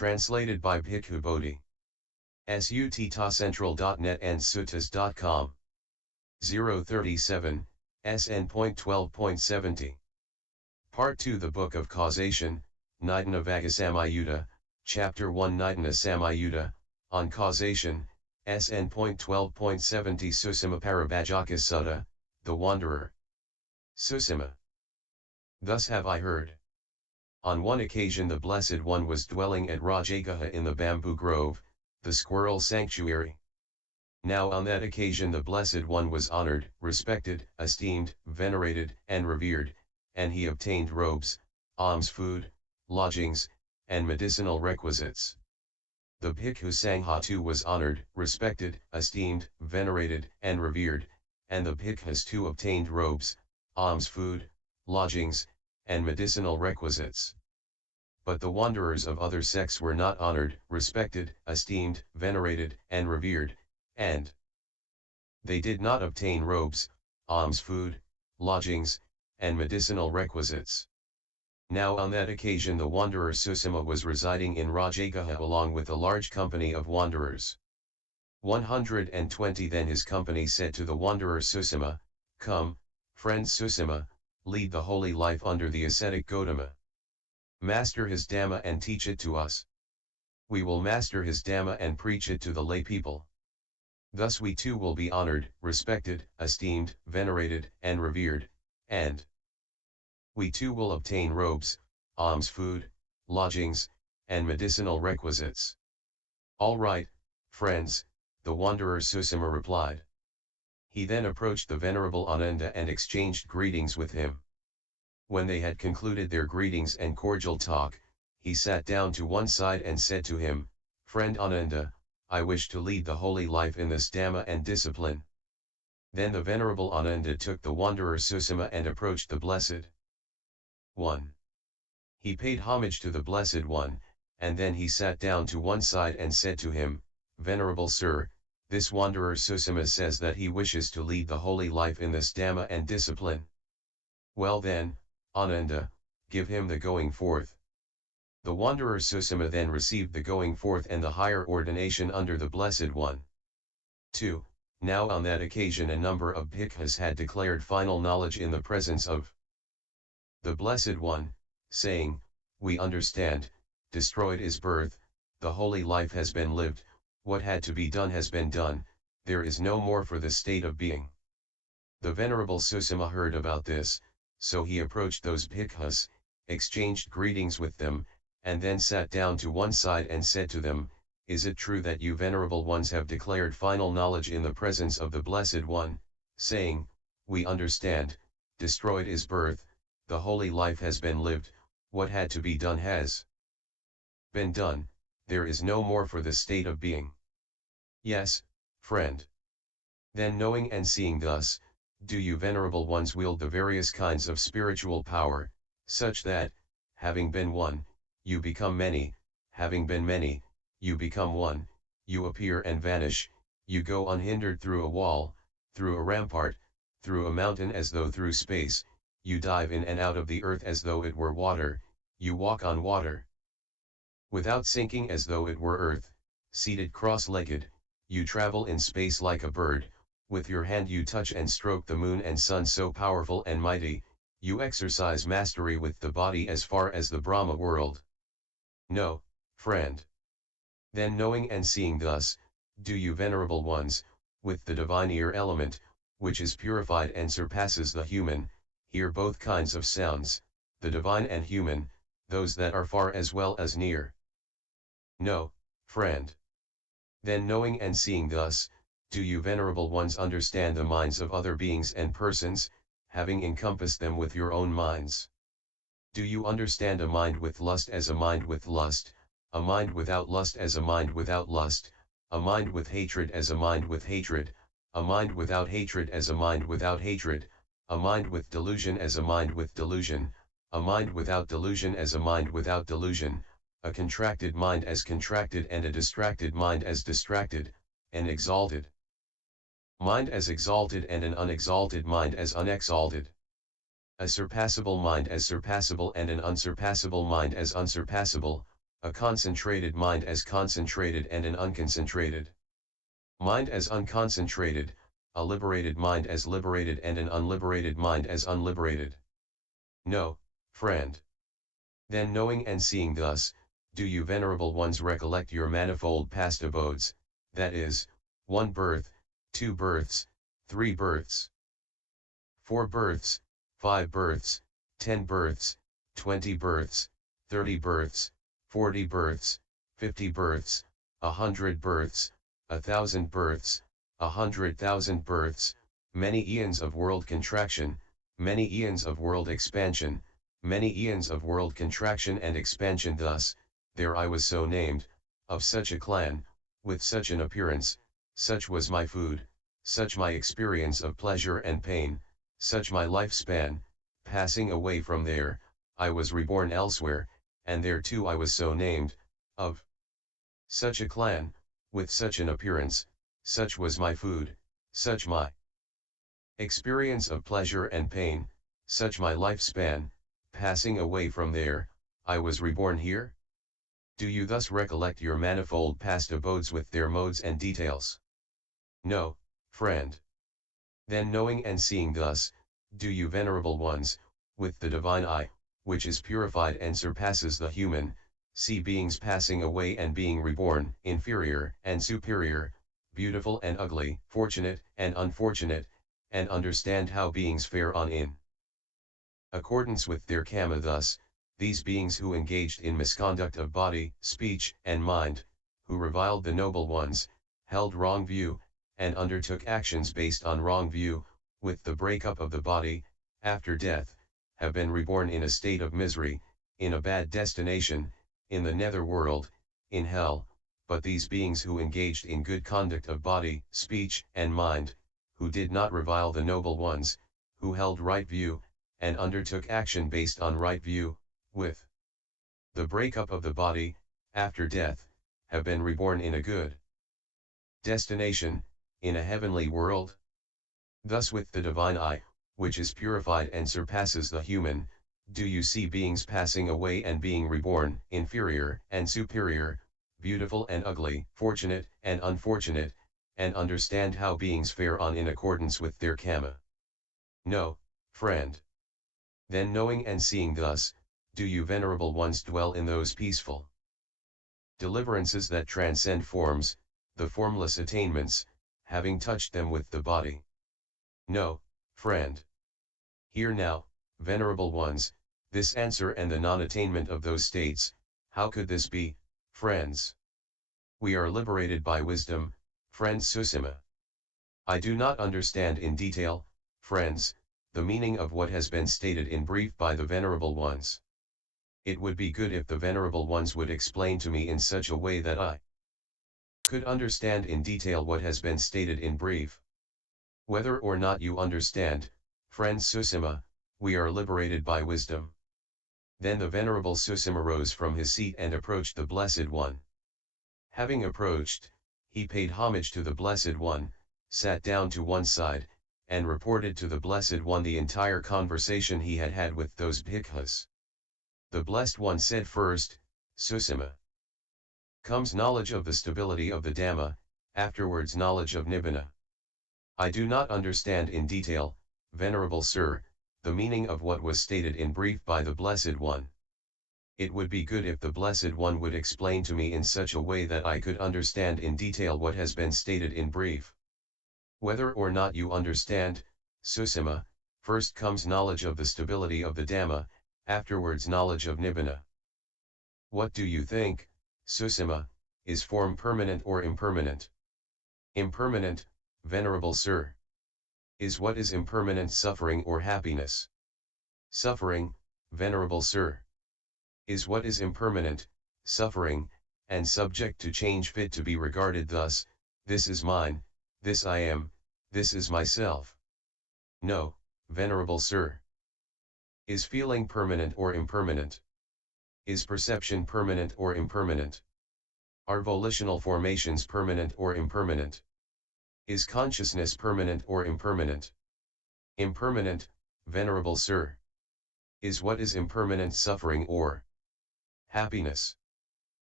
Translated by Bhikkhu Bodhi. suttatacentral.net and suttas.com. 037, SN.12.70. Part 2. The Book of Causation, Nidana Chapter 1. Nidana Samayutta, on Causation, SN.12.70. Susima Parabhajaka Sutta, the Wanderer. Susima. Thus have I heard. On one occasion the Blessed One was dwelling at Rajagaha in the bamboo grove, the squirrel sanctuary. Now on that occasion the Blessed One was honored, respected, esteemed, venerated, and revered, and he obtained robes, alms food, lodgings, and medicinal requisites. The Bhikkhu Sangha too was honored, respected, esteemed, venerated, and revered, and the Bhikkhus too obtained robes, alms food, lodgings, and medicinal requisites. But the wanderers of other sects were not honored, respected, esteemed, venerated, and revered, and they did not obtain robes, alms food, lodgings, and medicinal requisites. Now on that occasion the wanderer Susima was residing in Rajagaha along with a large company of wanderers. 120 Then his company said to the wanderer Susima, "Come, friend Susima, lead the holy life under the ascetic Gotama. Master his Dhamma and teach it to us. We will master his Dhamma and preach it to the lay people. Thus we too will be honored, respected, esteemed, venerated, and revered, and we too will obtain robes, alms food, lodgings, and medicinal requisites." "All right, friends," the wanderer Susima replied. He then approached the Venerable Ananda and exchanged greetings with him. When they had concluded their greetings and cordial talk, he sat down to one side and said to him, "Friend Ananda, I wish to lead the holy life in this Dhamma and discipline." Then the Venerable Ananda took the wanderer Susima and approached the Blessed One. He paid homage to the Blessed One, and then he sat down to one side and said to him, "Venerable Sir, this wanderer Susima says that he wishes to lead the holy life in this Dhamma and discipline. Well then, Ananda, give him the going forth." The wanderer Susima then received the going forth and the higher ordination under the Blessed One. 2. Now on that occasion a number of bhikkhus had declared final knowledge in the presence of the Blessed One, saying, "We understand, destroyed is birth, the holy life has been lived, what had to be done has been done, there is no more for the state of being." The Venerable Susima heard about this, so he approached those bhikkhus, exchanged greetings with them, and then sat down to one side and said to them, "Is it true that you venerable ones have declared final knowledge in the presence of the Blessed One, saying, 'We understand, destroyed is birth, the holy life has been lived, what had to be done has been done, there is no more for the state of being?" "Yes, friend." "Then knowing and seeing thus, do you venerable ones wield the various kinds of spiritual power, such that, having been one, you become many, having been many, you become one, you appear and vanish, you go unhindered through a wall, through a rampart, through a mountain as though through space, you dive in and out of the earth as though it were water, you walk on water, without sinking as though it were earth, seated cross-legged, you travel in space like a bird, with your hand you touch and stroke the moon and sun so powerful and mighty, you exercise mastery with the body as far as the Brahma world." "No, friend." "Then knowing and seeing thus, do you venerable ones, with the divine ear element, which is purified and surpasses the human, hear both kinds of sounds, the divine and human, those that are far as well as near?" "No, friend." "Then knowing and seeing thus, do you venerable ones understand the minds of other beings and persons, having encompassed them with your own minds? Do you understand a mind with lust as a mind with lust, a mind without lust as a mind without lust, a mind with hatred as a mind with hatred, a mind without hatred as a mind without hatred, a mind with delusion as a mind with delusion, a mind without delusion as a mind without delusion, a contracted mind as contracted and a distracted mind as distracted, an exalted mind as exalted and an unexalted mind as unexalted, a surpassable mind as surpassable and an unsurpassable mind as unsurpassable, a concentrated mind as concentrated and an unconcentrated mind as unconcentrated, a liberated mind as liberated and an unliberated mind as unliberated. No, friend. Then knowing and seeing thus, do you venerable ones recollect your manifold past abodes, that is, 1 birth, 2 births, 3 births, 4 births, 5 births, 10 births, 20 births, 30 births, 40 births, 50 births, 100 births, 1,000 births, 100,000 births, many eons of world contraction, many eons of world expansion, many eons of world contraction and expansion. Thus, there I was so named, of such a clan, with such an appearance, such was my food, such my experience of pleasure and pain, such my lifespan, passing away from there, I was reborn elsewhere, and there too I was so named, of such a clan, with such an appearance, such was my food, such my experience of pleasure and pain, such my lifespan, passing away from there, I was reborn here? Do you thus recollect your manifold past abodes with their modes and details? No, friend. Then knowing and seeing thus, do you venerable ones, with the divine eye, which is purified and surpasses the human, see beings passing away and being reborn, inferior and superior, beautiful and ugly, fortunate and unfortunate, and understand how beings fare on in accordance with their kamma. Thus, these beings who engaged in misconduct of body, speech, and mind, who reviled the noble ones, held wrong view, and undertook actions based on wrong view, with the breakup of the body, after death, have been reborn in a state of misery, in a bad destination, in the nether world, in hell. But these beings who engaged in good conduct of body, speech, and mind, who did not revile the noble ones, who held right view, and undertook action based on right view, with the breakup of the body, after death, have been reborn in a good destination, in a heavenly world. Thus with the divine eye, which is purified and surpasses the human, do you see beings passing away and being reborn, inferior and superior, beautiful and ugly, fortunate and unfortunate, and understand how beings fare on in accordance with their kamma? No, friend. Then knowing and seeing thus, do you venerable ones dwell in those peaceful deliverances that transcend forms, the formless attainments, having touched them with the body? No, friend. Hear now, venerable ones, this answer and the non-attainment of those states. How could this be, friends? We are liberated by wisdom, friend Susima. I do not understand in detail, friends, the meaning of what has been stated in brief by the venerable ones. It would be good if the venerable ones would explain to me in such a way that I could understand in detail what has been stated in brief. Whether or not you understand, friend Susima, we are liberated by wisdom. Then the Venerable Susima rose from his seat and approached the Blessed One. Having approached, he paid homage to the Blessed One, sat down to one side, and reported to the Blessed One the entire conversation he had had with those bhikkhus. The Blessed One said, first, Susima, comes knowledge of the stability of the Dhamma, afterwards knowledge of Nibbana. I do not understand in detail, Venerable Sir, the meaning of what was stated in brief by the Blessed One. It would be good if the Blessed One would explain to me in such a way that I could understand in detail what has been stated in brief. Whether or not you understand, Susima, first comes knowledge of the stability of the Dhamma, afterwards knowledge of Nibbana. What do you think, Susima, is form permanent or impermanent? Impermanent, Venerable Sir. Is what is impermanent suffering or happiness? Suffering, Venerable Sir. Is what is impermanent, suffering, and subject to change fit to be regarded thus, this is mine, this I am, this is myself? No, Venerable Sir. Is feeling permanent or impermanent? Is perception permanent or impermanent? Are volitional formations permanent or impermanent? Is consciousness permanent or impermanent? Impermanent, Venerable Sir. Is what is impermanent suffering or happiness?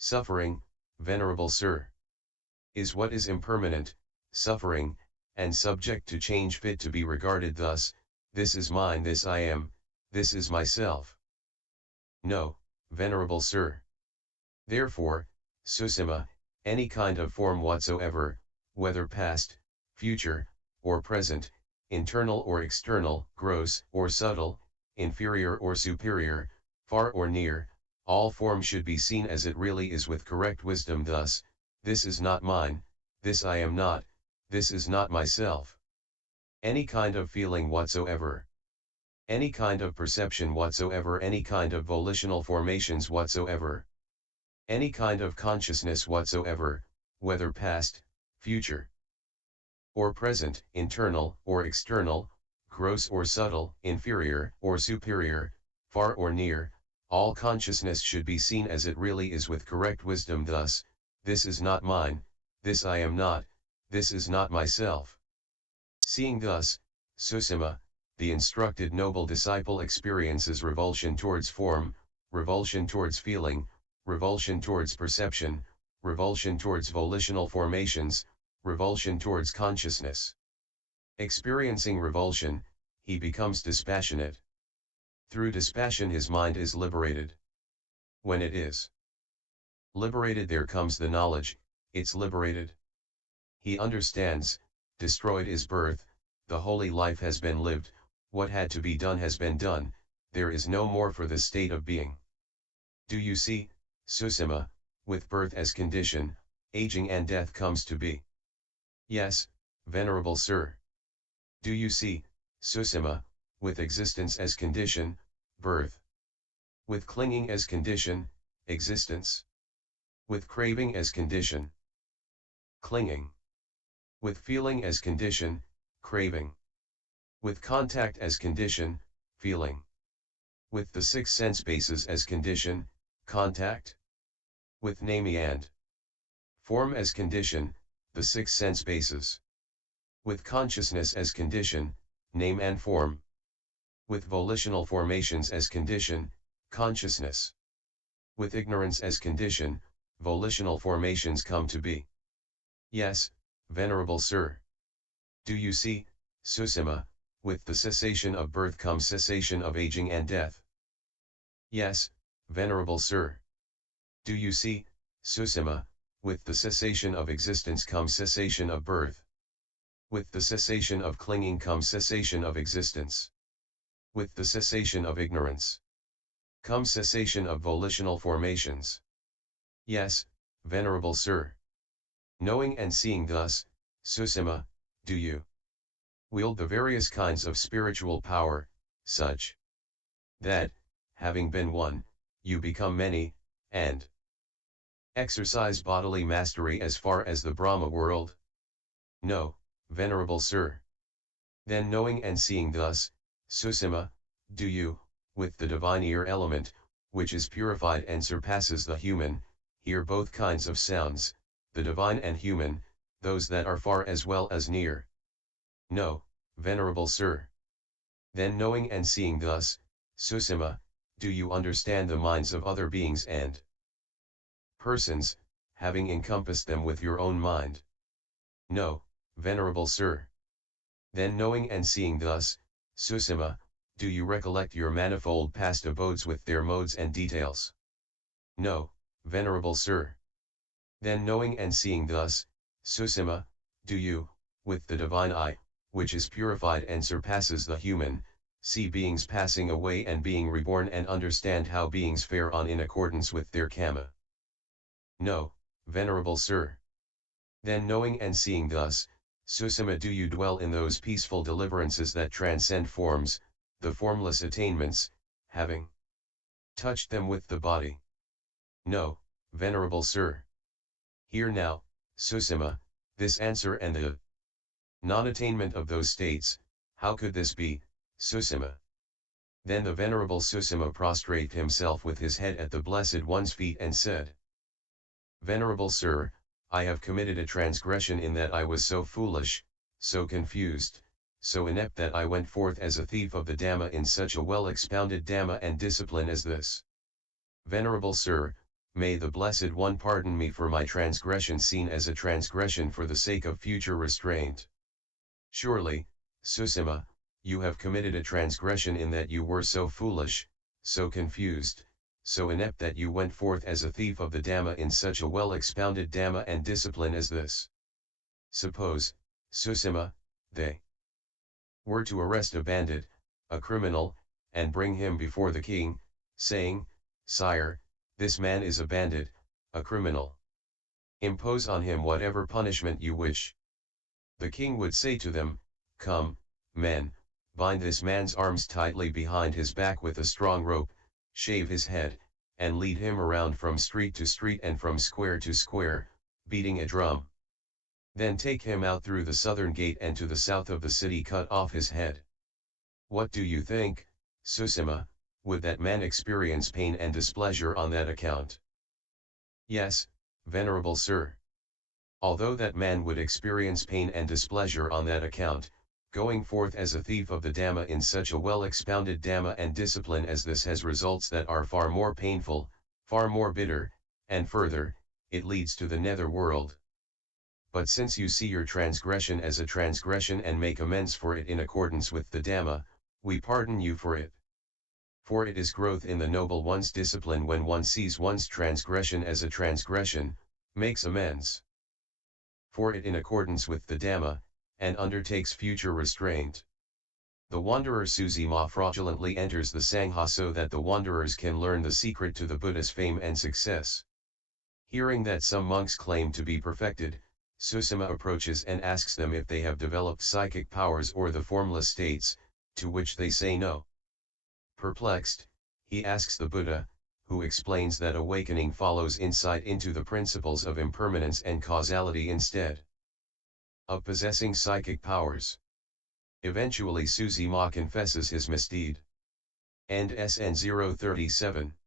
Suffering, Venerable Sir, is what is impermanent, suffering, and subject to change fit to be regarded thus, this is mine, this I am, this is myself. No, Venerable Sir. Therefore, Susima, any kind of form whatsoever, whether past, future, or present, internal or external, gross or subtle, inferior or superior, far or near, all form should be seen as it really is with correct wisdom thus, this is not mine, this I am not, this is not myself. Any kind of feeling whatsoever, any kind of perception whatsoever, any kind of volitional formations whatsoever, any kind of consciousness whatsoever, whether past, future, or present, internal or external, gross or subtle, inferior or superior, far or near, all consciousness should be seen as it really is with correct wisdom thus, this is not mine, this I am not, this is not myself. Seeing thus, Susima, the instructed noble disciple experiences revulsion towards form, revulsion towards feeling, revulsion towards perception, revulsion towards volitional formations, revulsion towards consciousness. Experiencing revulsion, he becomes dispassionate. Through dispassion his mind is liberated. When it is liberated there comes the knowledge, it's liberated. He understands, destroyed is birth, the holy life has been lived, what had to be done has been done, there is no more for the state of being. Do you see, Susima, with birth as condition, aging and death comes to be? Yes, Venerable Sir. Do you see, Susima, with existence as condition, birth? With clinging as condition, existence? With craving as condition, clinging? With feeling as condition, craving? With contact as condition, feeling? With the six sense bases as condition, contact? With name and form as condition, the six sense bases? With consciousness as condition, name and form? With volitional formations as condition, consciousness? With ignorance as condition, volitional formations come to be? Yes, Venerable Sir. Do you see, Susima, with the cessation of birth comes cessation of aging and death? Yes, Venerable Sir. Do you see, Susima, with the cessation of existence comes cessation of birth? With the cessation of clinging comes cessation of existence? With the cessation of ignorance comes cessation of volitional formations? Yes, Venerable Sir. Knowing and seeing thus, Susima, do you wield the various kinds of spiritual power, such that, having been one, you become many, and exercise bodily mastery as far as the Brahma world? No, Venerable Sir. Then knowing and seeing thus, Susima, do you, with the divine ear element, which is purified and surpasses the human, hear both kinds of sounds, the divine and human, those that are far as well as near? No, Venerable Sir. Then knowing and seeing thus, Susima, do you understand the minds of other beings and persons, having encompassed them with your own mind? No, Venerable Sir. Then knowing and seeing thus, Susima, do you recollect your manifold past abodes with their modes and details? No, Venerable Sir. Then knowing and seeing thus, Susima, do you, with the divine eye, which is purified and surpasses the human, see beings passing away and being reborn and understand how beings fare on in accordance with their kamma? No, Venerable Sir. Then knowing and seeing thus, Susima, do you dwell in those peaceful deliverances that transcend forms, the formless attainments, having touched them with the body? No, Venerable Sir. Hear now, Susima, this answer and the non-attainment of those states. How could this be, Susima? Then the Venerable Susima prostrated himself with his head at the Blessed One's feet and said, Venerable Sir, I have committed a transgression in that I was so foolish, so confused, so inept that I went forth as a thief of the Dhamma in such a well-expounded Dhamma and discipline as this. Venerable Sir, may the Blessed One pardon me for my transgression seen as a transgression for the sake of future restraint. Surely, Susima, you have committed a transgression in that you were so foolish, so confused, so inept that you went forth as a thief of the Dhamma in such a well-expounded Dhamma and discipline as this. Suppose, Susima, they were to arrest a bandit, a criminal, and bring him before the king, saying, Sire, this man is a bandit, a criminal. Impose on him whatever punishment you wish. The king would say to them, Come, men, bind this man's arms tightly behind his back with a strong rope, shave his head, and lead him around from street to street and from square to square, beating a drum. Then take him out through the southern gate and to the south of the city cut off his head. What do you think, Susima, would that man experience pain and displeasure on that account? Yes, Venerable Sir. Although that man would experience pain and displeasure on that account, going forth as a thief of the Dhamma in such a well-expounded Dhamma and discipline as this has results that are far more painful, far more bitter, and further, it leads to the nether world. But since you see your transgression as a transgression and make amends for it in accordance with the Dhamma, we pardon you for it. For it is growth in the Noble One's discipline when one sees one's transgression as a transgression, makes amends for it in accordance with the Dhamma, and undertakes future restraint. The wanderer Susima fraudulently enters the Sangha so that the wanderers can learn the secret to the Buddha's fame and success. Hearing that some monks claim to be perfected, Susima approaches and asks them if they have developed psychic powers or the formless states, to which they say no. Perplexed, he asks the Buddha, who explains that awakening follows insight into the principles of impermanence and causality instead of possessing psychic powers. Eventually Susima confesses his misdeed. And SN.12.70.